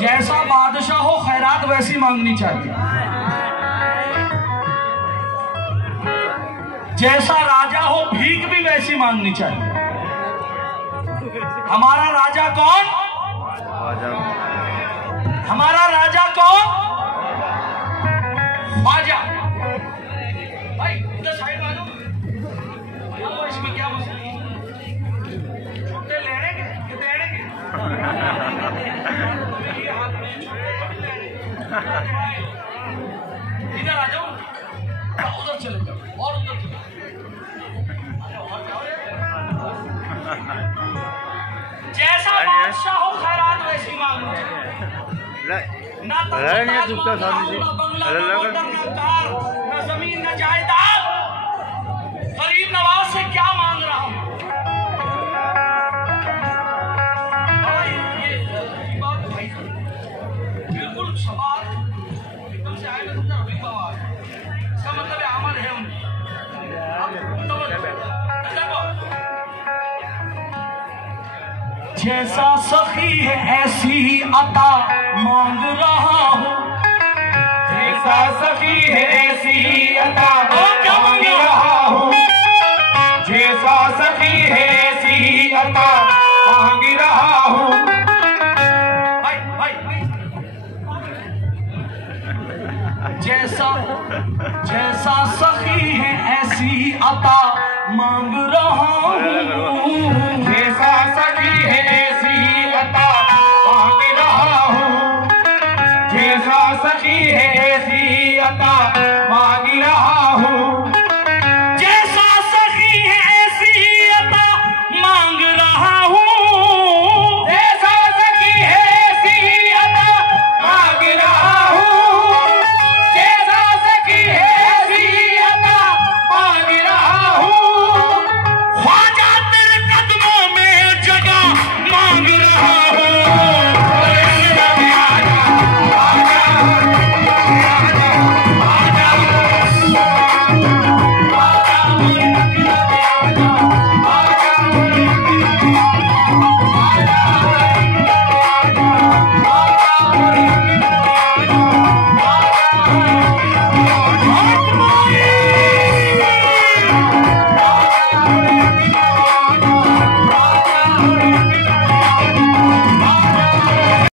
जैसा बादशाह हो खैरात वैसी मांगनी चाहिए, जैसा राजा हो भीख भी वैसी मांगनी चाहिए। हमारा राजा कौन? हमारा राजा कौन? बाजा। भाई उधर साइड में आ जाओ। इसमें क्या मसला है? छोटे लेने के देने के इधर आ जाओ, उधर चले जाओ और उधर चले जाओ। जैसा बादशाह हो खैरात वैसी मांगो। ना बंगला, ना कार, ना जमीन, ना जायदाद। गरीब नवाज से क्या मांग रहा हूँ? बिल्कुल सवाल एकदम से आए ना, इसका मतलब है अमल है उनकी। जैसा सखी है ऐसी अता मांग रहा हूँ, जैसा सखी है ऐसी अता मांग रहा हूँ, जैसा सखी है ऐसी अता मांग रहा हूँ। जैसा सखी है ऐसी अता मांग रहा हूँ।